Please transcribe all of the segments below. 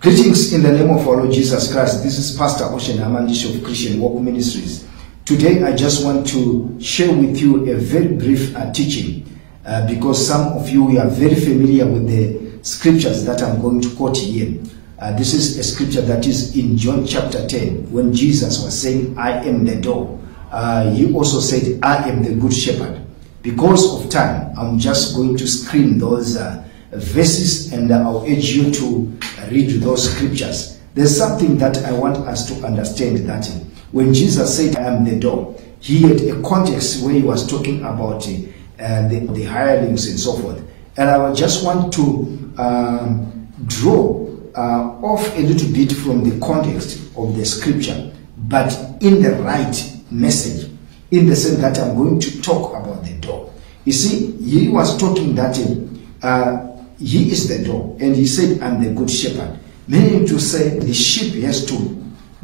Greetings in the name of our Lord Jesus Christ. This is Pastor Ocean Amandish of Christian Walk Ministries. Today I just want to share with you a very brief teaching because some of you are very familiar with the scriptures that I'm going to quote here. This is a scripture that is in John chapter 10 when Jesus was saying, I am the door. He also said, I am the good shepherd. Because of time, I'm just going to screen those verses and I'll urge you to read those scriptures. There's something that I want us to understand, that when Jesus said, I am the door, he had a context where he was talking about the hirelings and so forth. And I just want to draw off a little bit from the context of the scripture, but in the right message, in the sense that I'm going to talk about the door. You see, he was talking that he is the door, and he said, I'm the good shepherd, meaning to say the sheep has to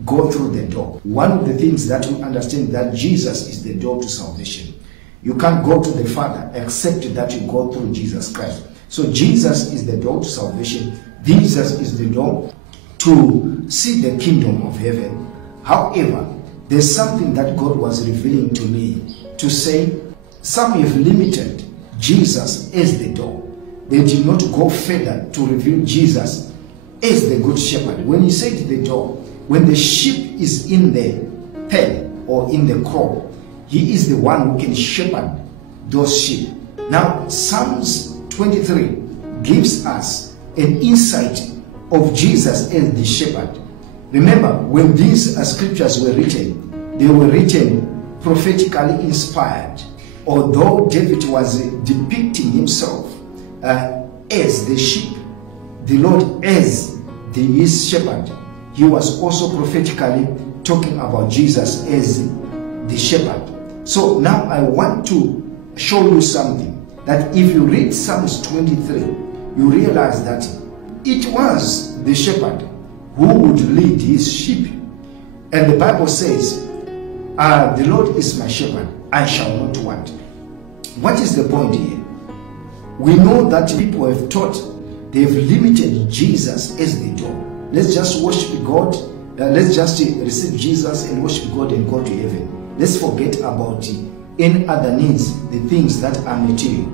go through the door. One of the things that we understand, that Jesus is the door to salvation. You can't go to the Father except that you go through Jesus Christ. So Jesus is the door to salvation. Jesus is the door to see the kingdom of heaven. However, there's something that God was revealing to me, to say some have limited Jesus as the door. They did not go further to reveal Jesus as the good shepherd. When he said the door, when the sheep is in the pen or in the crop, he is the one who can shepherd those sheep. Now, Psalms 23 gives us an insight of Jesus as the shepherd. Remember, when these scriptures were written, they were written prophetically inspired. Although David was depicting himself as the sheep, the Lord as his shepherd, he was also prophetically talking about Jesus as the shepherd. So now I want to show you something, that if you read Psalms 23, you realize that it was the shepherd who would lead his sheep. And the Bible says, the Lord is my shepherd, I shall not want. What is the point here? We know that people have taught, they've limited Jesus as the door. Let's just worship God, let's just receive Jesus and worship God and go to heaven. Let's forget about any other needs, the things that are material.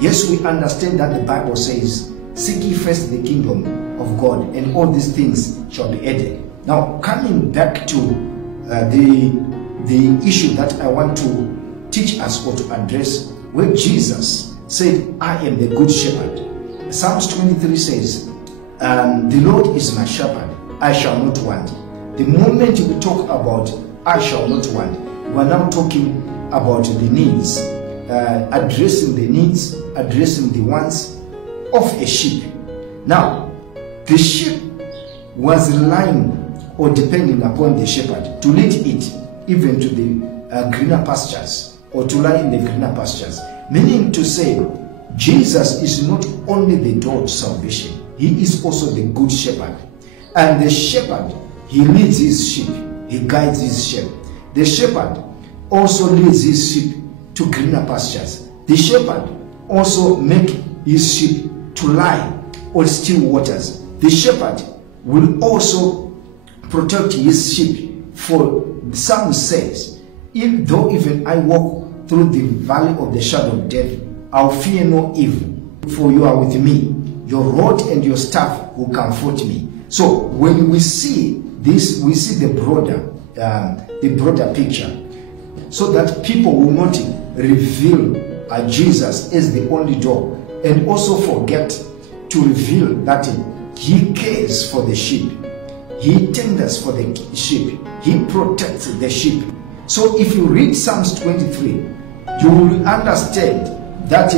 Yes, we understand that the Bible says, seek ye first the kingdom of God, and all these things shall be added. Now, coming back to the issue that I want to teach us or to address, where Jesus said, I am the good shepherd. Psalms 23 says, the Lord is my shepherd, I shall not want. The moment we talk about I shall not want, we are now talking about the needs, addressing the needs, addressing the wants of a sheep. Now, the sheep was relying or depending upon the shepherd to lead it even to the greener pastures, or to lie in the greener pastures. Meaning to say, Jesus is not only the door to salvation, he is also the good shepherd. And the shepherd, he leads his sheep, he guides his sheep. The shepherd also leads his sheep to greener pastures. The shepherd also makes his sheep to lie on still waters. The shepherd will also protect his sheep. For Psalm says, though even I walk through the valley of the shadow of death, I'll fear no evil, for you are with me. Your rod and your staff will comfort me. So when we see this, we see the broader picture, so that people will not reveal Jesus as the only door, and also forget to reveal that he cares for the sheep, he tenders for the sheep, he protects the sheep. So if you read Psalms 23, you will understand that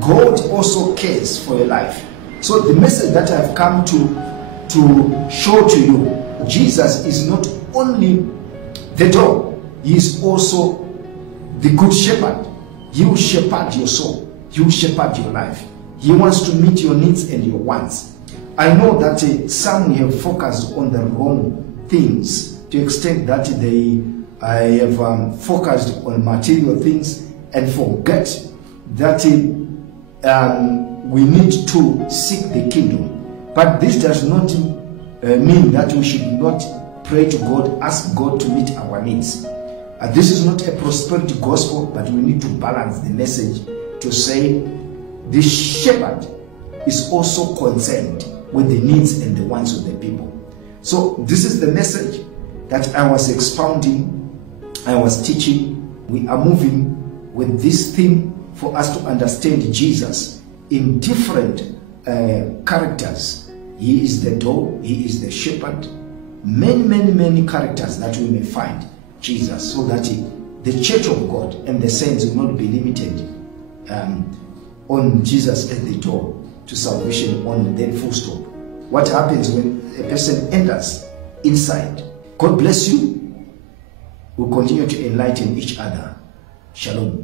God also cares for your life. So the message that I've come to show to you, Jesus is not only the door, he is also the good shepherd. He will shepherd your soul, he will shepherd your life. He wants to meet your needs and your wants. I know that some have focused on the wrong things, to the extent that they have focused on material things and forget that we need to seek the kingdom. But this does not mean that we should not pray to God, ask God to meet our needs. This is not a prosperity gospel, but we need to balance the message to say the shepherd is also concerned with the needs and the wants of the people. So this is the message that I was expounding, I was teaching. We are moving with this theme for us to understand Jesus in different characters. He is the door, he is the shepherd, many characters that we may find Jesus, so that the church of God and the saints will not be limited on Jesus as the door to salvation on, then full stop. What happens when a person enters inside? God bless you. We'll continue to enlighten each other. Shalom.